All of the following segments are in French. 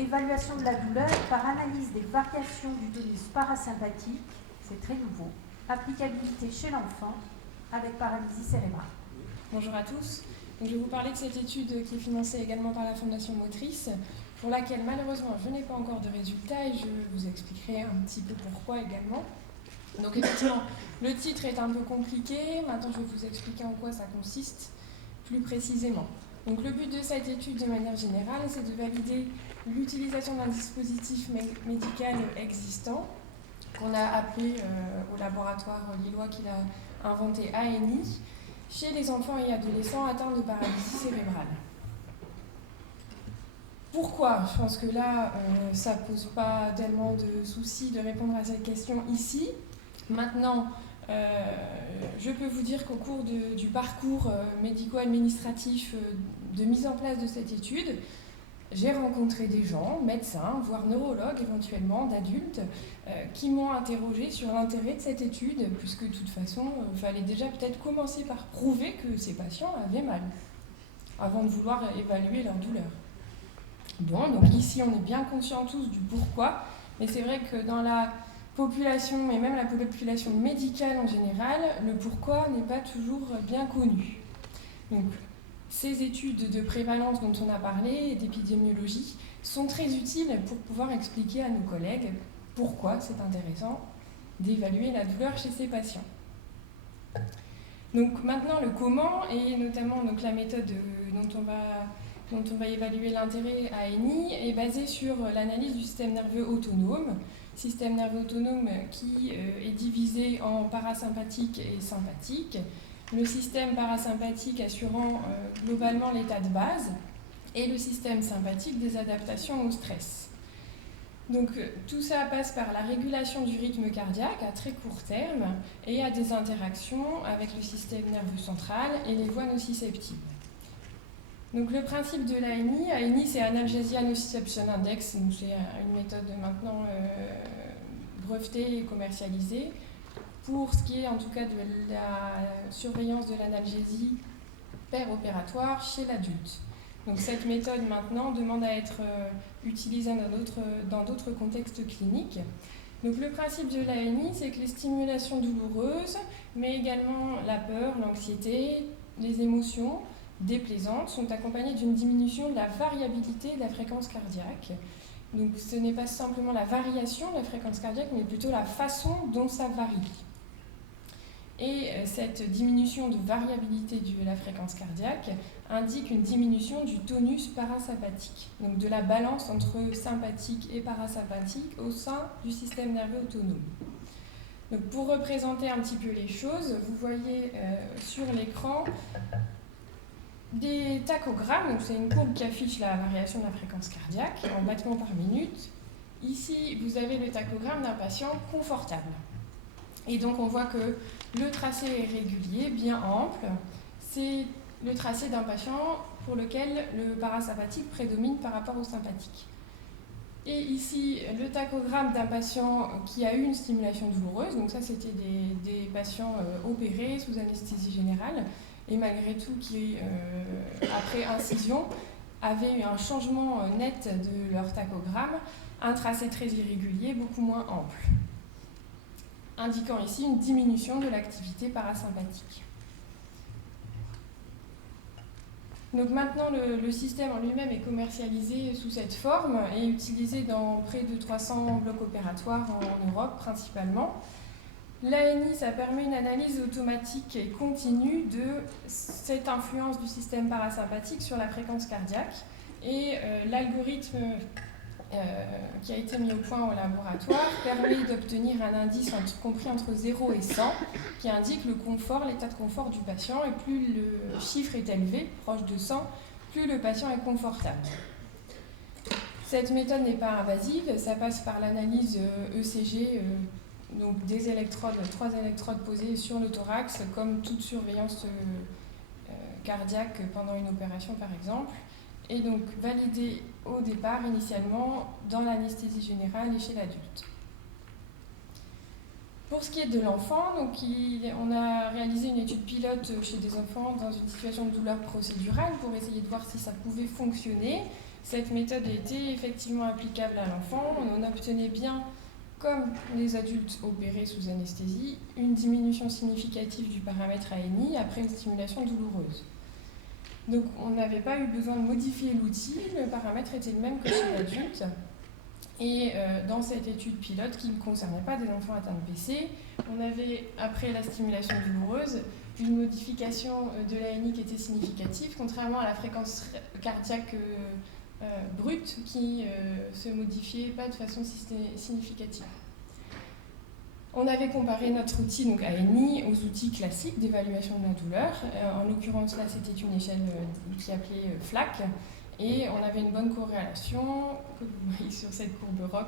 évaluation de la douleur par analyse des variations du tonus parasympathique, c'est très nouveau, applicabilité chez l'enfant avec paralysie cérébrale. Bonjour à tous. Donc, je vais vous parler de cette étude qui est financée également par la Fondation Motrice, pour laquelle malheureusement je n'ai pas encore de résultats et je vous expliquerai un petit peu pourquoi également. Donc effectivement, le titre est un peu compliqué, maintenant je vais vous expliquer en quoi ça consiste plus précisément. Donc le but de cette étude de manière générale, c'est de valider l'utilisation d'un dispositif médical existant, qu'on a appelé au laboratoire lillois qu'il a inventé ANI, chez les enfants et adolescents atteints de paralysie cérébrale. Pourquoi ? Je pense que là, ça ne pose pas tellement de soucis de répondre à cette question ici. Maintenant, je peux vous dire qu'au cours du parcours médico-administratif de mise en place de cette étude, j'ai rencontré des gens, médecins, voire neurologues éventuellement, d'adultes, qui m'ont interrogé sur l'intérêt de cette étude, puisque de toute façon, il fallait déjà peut-être commencer par prouver que ces patients avaient mal, avant de vouloir évaluer leur douleur. Bon, donc ici on est bien conscients tous du pourquoi, mais c'est vrai que dans la population, et même la population médicale en général, le pourquoi n'est pas toujours bien connu. Donc, ces études de prévalence dont on a parlé et d'épidémiologie sont très utiles pour pouvoir expliquer à nos collègues pourquoi c'est intéressant d'évaluer la douleur chez ces patients. Donc maintenant le comment et notamment donc, la méthode dont on va évaluer l'intérêt à ANI est basée sur l'analyse du système nerveux autonome. Système nerveux autonome qui est divisé en parasympathique et sympathique. Le système parasympathique assurant globalement l'état de base et le système sympathique des adaptations au stress. Donc tout ça passe par la régulation du rythme cardiaque à très court terme et à des interactions avec le système nerveux central et les voies nociceptives. Donc le principe de l'ANI, ANI c'est Analgesia Nociception Index, donc c'est une méthode maintenant brevetée et commercialisée pour ce qui est en tout cas de la surveillance de l'analgésie péropératoire chez l'adulte. Donc cette méthode maintenant demande à être utilisée dans d'autres contextes cliniques. Donc le principe de l'ANI, c'est que les stimulations douloureuses, mais également la peur, l'anxiété, les émotions déplaisantes sont accompagnées d'une diminution de la variabilité de la fréquence cardiaque. Donc ce n'est pas simplement la variation de la fréquence cardiaque, mais plutôt la façon dont ça varie. Et cette diminution de variabilité de la fréquence cardiaque indique une diminution du tonus parasympathique, donc de la balance entre sympathique et parasympathique au sein du système nerveux autonome. Donc pour représenter un petit peu les choses, vous voyez sur l'écran des tachogrammes, donc c'est une courbe qui affiche la variation de la fréquence cardiaque en battements par minute. Ici, vous avez le tachogramme d'un patient confortable. Et donc on voit que le tracé est régulier, bien ample. C'est le tracé d'un patient pour lequel le parasympathique prédomine par rapport au sympathique. Et ici, le tachogramme d'un patient qui a eu une stimulation douloureuse. Donc ça, c'était des patients opérés sous anesthésie générale. Et malgré tout, qui, après incision, avaient eu un changement net de leur tachogramme, un tracé très irrégulier, beaucoup moins ample, indiquant ici une diminution de l'activité parasympathique. Donc maintenant, le système en lui-même est commercialisé sous cette forme et utilisé dans près de 300 blocs opératoires en Europe principalement. L'ANI, ça permet une analyse automatique et continue de cette influence du système parasympathique sur la fréquence cardiaque. Et l'algorithme qui a été mis au point au laboratoire permet d'obtenir un indice compris entre 0 et 100 qui indique le confort, l'état de confort du patient, et plus le chiffre est élevé, proche de 100, plus le patient est confortable. Cette méthode n'est pas invasive, ça passe par l'analyse ECG, donc des électrodes, 3 électrodes posées sur le thorax, comme toute surveillance cardiaque pendant une opération par exemple, et donc validée au départ initialement dans l'anesthésie générale et chez l'adulte. Pour ce qui est de l'enfant, donc on a réalisé une étude pilote chez des enfants dans une situation de douleur procédurale pour essayer de voir si ça pouvait fonctionner. Cette méthode était effectivement applicable à l'enfant. On obtenait bien, comme les adultes opérés sous anesthésie, une diminution significative du paramètre ANI après une stimulation douloureuse. Donc on n'avait pas eu besoin de modifier l'outil, le paramètre était le même que chez l'adulte. Et dans cette étude pilote qui ne concernait pas des enfants atteints de PC, on avait, après la stimulation douloureuse, une modification de l'ANI qui était significative, contrairement à la fréquence cardiaque brute qui se modifiait pas de façon significative. On avait comparé notre outil, donc ANI, aux outils classiques d'évaluation de la douleur. En l'occurrence, là, c'était une échelle qui appelait FLAC. Et on avait une bonne corrélation, que vous voyez sur cette courbe ROC,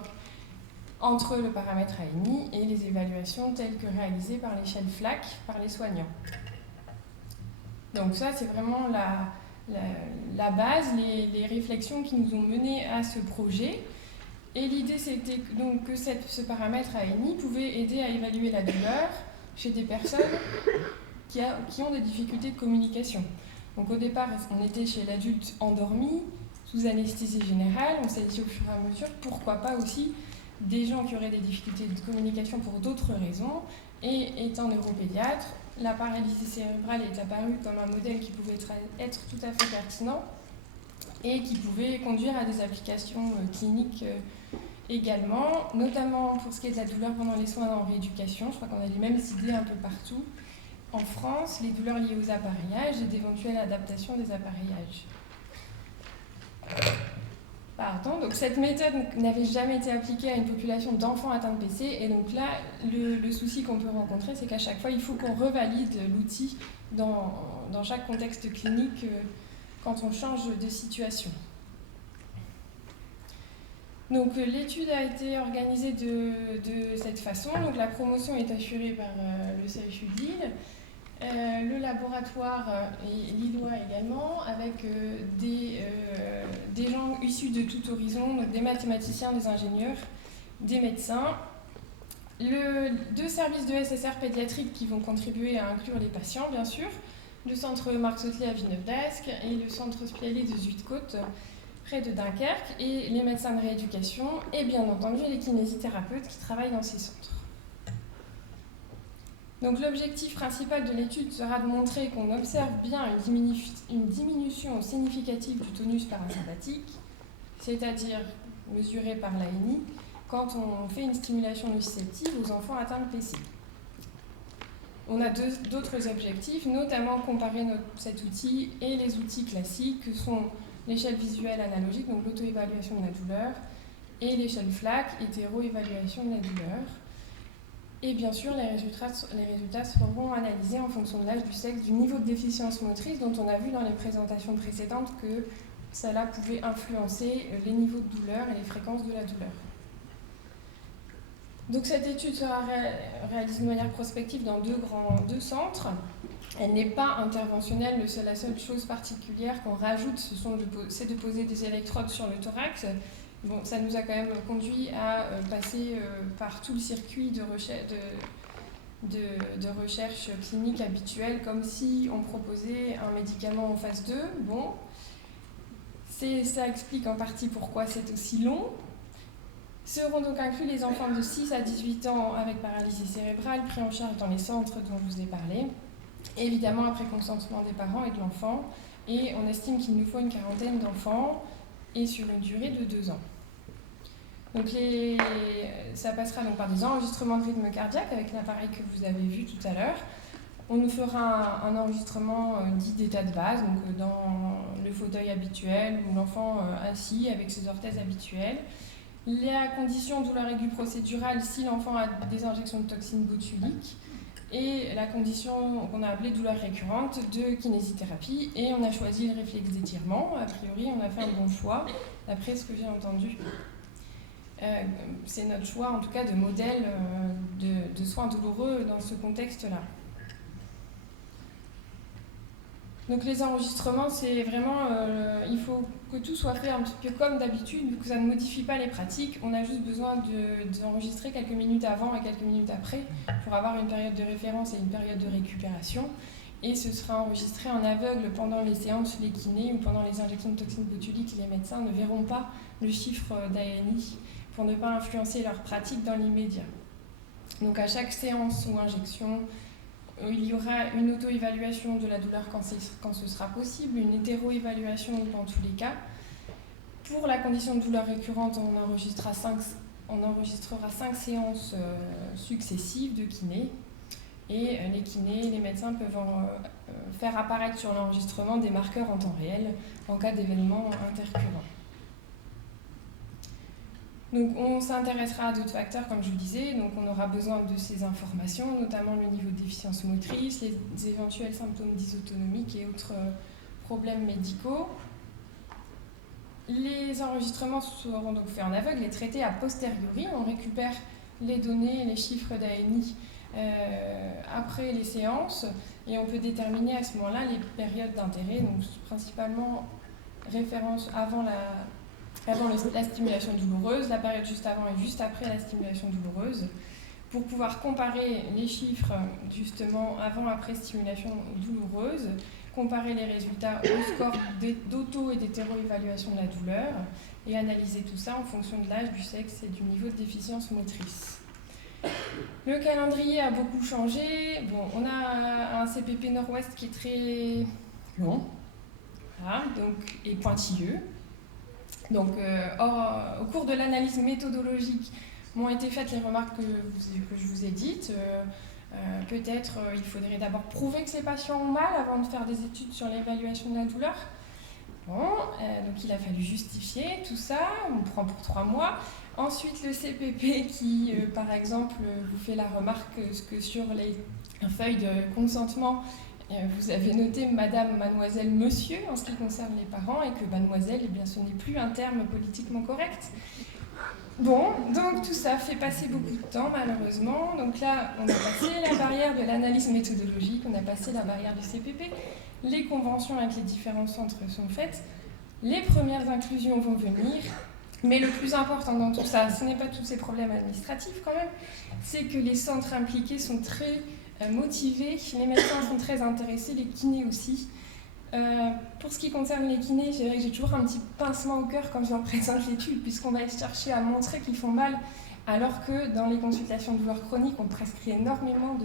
entre le paramètre ANI et les évaluations telles que réalisées par l'échelle FLAC par les soignants. Donc ça, c'est vraiment la base, les réflexions qui nous ont menés à ce projet. Et l'idée, c'était donc que ce paramètre ANI pouvait aider à évaluer la douleur chez des personnes qui ont des difficultés de communication. Donc au départ, on était chez l'adulte endormi, sous anesthésie générale. On s'est dit au fur et à mesure, pourquoi pas aussi des gens qui auraient des difficultés de communication pour d'autres raisons. Et étant neuropédiatre, la paralysie cérébrale est apparue comme un modèle qui pouvait être tout à fait pertinent et qui pouvait conduire à des applications cliniques également, notamment pour ce qui est de la douleur pendant les soins en rééducation. Je crois qu'on a les mêmes idées un peu partout. En France, les douleurs liées aux appareillages et d'éventuelles adaptations des appareillages. Pardon, donc cette méthode n'avait jamais été appliquée à une population d'enfants atteints de PC, et donc là, le souci qu'on peut rencontrer, c'est qu'à chaque fois, il faut qu'on revalide l'outil dans chaque contexte clinique quand on change de situation. Donc l'étude a été organisée de cette façon. Donc la promotion est assurée par le CHU de Lille, le laboratoire est lillois également, avec des gens issus de tout horizon, donc des mathématiciens, des ingénieurs, des médecins, deux services de SSR pédiatrique qui vont contribuer à inclure les patients, bien sûr, le centre Marc Sautelet à Villeneuve-d'Ascq et le centre hospitalier de Zuidcote, près de Dunkerque, et les médecins de rééducation, et bien entendu les kinésithérapeutes qui travaillent dans ces centres. Donc l'objectif principal de l'étude sera de montrer qu'on observe bien une diminution significative du tonus parasympathique, c'est-à-dire mesurée par l'ANI, quand on fait une stimulation nociceptive aux enfants atteints de PC. On a d'autres objectifs, notamment comparer cet outil et les outils classiques que sont l'échelle visuelle analogique, donc l'auto-évaluation de la douleur, et l'échelle FLAC, hétéro-évaluation de la douleur. Et bien sûr, les résultats seront analysés en fonction de l'âge, du sexe, du niveau de déficience motrice, dont on a vu dans les présentations précédentes que cela pouvait influencer les niveaux de douleur et les fréquences de la douleur. Donc cette étude sera réalisée de manière prospective dans deux centres. Elle n'est pas interventionnelle, la seule chose particulière qu'on rajoute, c'est de poser des électrodes sur le thorax. Bon, ça nous a quand même conduit à passer par tout le circuit de recherche clinique habituel, comme si on proposait un médicament en phase 2. Bon, ça explique en partie pourquoi c'est aussi long. Seront donc inclus les enfants de 6 à 18 ans avec paralysie cérébrale pris en charge dans les centres dont je vous ai parlé, évidemment après consentement des parents et de l'enfant, et on estime qu'il nous faut une quarantaine d'enfants et sur une durée de 2 ans. Donc ça passera donc par des enregistrements de rythme cardiaque avec l'appareil que vous avez vu tout à l'heure. On nous fera un enregistrement dit d'état de base, donc dans le fauteuil habituel ou l'enfant assis avec ses orthèses habituelles. La condition douleur aiguë procédurale si l'enfant a des injections de toxines botuliques, et la condition qu'on a appelée douleur récurrente de kinésithérapie, et on a choisi le réflexe d'étirement. A priori, on a fait un bon choix, d'après ce que j'ai entendu. C'est notre choix, en tout cas, de modèle de soins douloureux dans ce contexte-là. Donc les enregistrements, c'est vraiment, il faut que tout soit fait un petit peu comme d'habitude, vu que ça ne modifie pas les pratiques. On a juste besoin d'enregistrer quelques minutes avant et quelques minutes après pour avoir une période de référence et une période de récupération. Et ce sera enregistré en aveugle pendant les séances, les kinés ou pendant les injections de toxines botuliques. Les médecins ne verront pas le chiffre d'ANI pour ne pas influencer leur pratique dans l'immédiat. Donc à chaque séance ou injection, il y aura une auto-évaluation de la douleur quand ce sera possible, une hétéro-évaluation dans tous les cas. Pour la condition de douleur récurrente, on enregistrera 5 séances successives de kiné. Et les kinés, les médecins peuvent faire apparaître sur l'enregistrement des marqueurs en temps réel en cas d'événement intercurrent. Donc on s'intéressera à d'autres facteurs, comme je vous disais. Donc on aura besoin de ces informations, notamment le niveau de déficience motrice, les éventuels symptômes dysautonomiques et autres problèmes médicaux. Les enregistrements seront donc faits en aveugle et traités a posteriori. On récupère les données, les chiffres d'ANI après les séances et on peut déterminer à ce moment-là les périodes d'intérêt, donc principalement référence avant la stimulation douloureuse, la période juste avant et juste après la stimulation douloureuse, pour pouvoir comparer les chiffres justement avant-après stimulation douloureuse, comparer les résultats au score d'auto- et d'hétéro-évaluation de la douleur et analyser tout ça en fonction de l'âge, du sexe et du niveau de déficience motrice. Le calendrier a beaucoup changé. Bon, on a un CPP Nord-Ouest qui est très long, voilà, donc, et pointilleux. Donc, au cours de l'analyse méthodologique, m'ont été faites les remarques que je vous ai dites. Peut-être il faudrait d'abord prouver que ces patients ont mal avant de faire des études sur l'évaluation de la douleur. Bon, donc il a fallu justifier tout ça, on prend pour 3 mois. Ensuite, le CPP qui, par exemple, vous fait la remarque que sur les feuilles de consentement, vous avez noté madame, mademoiselle, monsieur en ce qui concerne les parents et que mademoiselle, eh bien, ce n'est plus un terme politiquement correct. Bon, donc tout ça fait passer beaucoup de temps malheureusement. Donc là, on a passé la barrière de l'analyse méthodologique, on a passé la barrière du CPP, les conventions avec les différents centres sont faites, les premières inclusions vont venir, mais le plus important dans tout ça, ce n'est pas tous ces problèmes administratifs quand même, c'est que les centres impliqués sont très motivés, les médecins sont très intéressés, les kinés aussi. Pour ce qui concerne les kinés, c'est vrai que j'ai toujours un petit pincement au cœur quand je leur présente l'étude, puisqu'on va chercher à montrer qu'ils font mal, alors que dans les consultations de douleurs chroniques, on prescrit énormément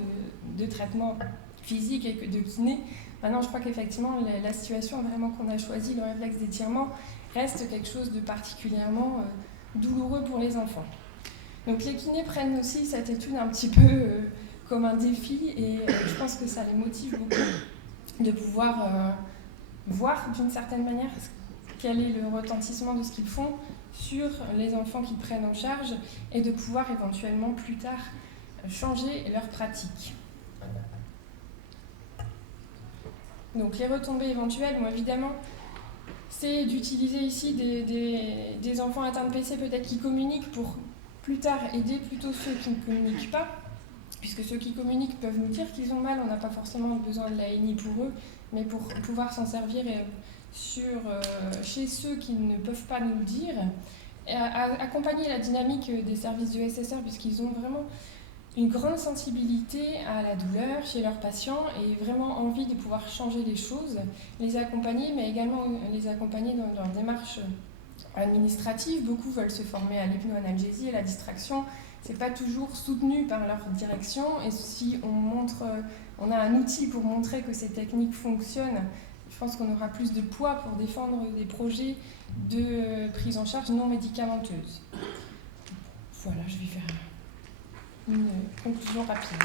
de traitements physiques et de kinés. Maintenant, je crois qu'effectivement, la situation vraiment qu'on a choisie, le réflexe d'étirement, reste quelque chose de particulièrement douloureux pour les enfants. Donc les kinés prennent aussi cette étude un petit peu comme un défi, et je pense que ça les motive beaucoup de pouvoir voir d'une certaine manière quel est le retentissement de ce qu'ils font sur les enfants qu'ils prennent en charge et de pouvoir éventuellement plus tard changer leur pratique. Donc les retombées éventuelles, bon, évidemment, c'est d'utiliser ici des enfants atteints de PC peut-être qui communiquent pour plus tard aider plutôt ceux qui ne communiquent pas, puisque ceux qui communiquent peuvent nous dire qu'ils ont mal, on n'a pas forcément besoin de l'ANI pour eux, mais pour pouvoir s'en servir chez ceux qui ne peuvent pas nous le dire, et accompagner la dynamique des services du SSR, puisqu'ils ont vraiment une grande sensibilité à la douleur chez leurs patients et vraiment envie de pouvoir changer les choses, les accompagner, mais également les accompagner dans leur démarche administrative. Beaucoup veulent se former à l'hypnoanalgésie et la distraction. C'est pas toujours soutenu par leur direction, et si on a un outil pour montrer que ces techniques fonctionnent, je pense qu'on aura plus de poids pour défendre des projets de prise en charge non médicamenteuse. Voilà, je vais faire une conclusion rapide.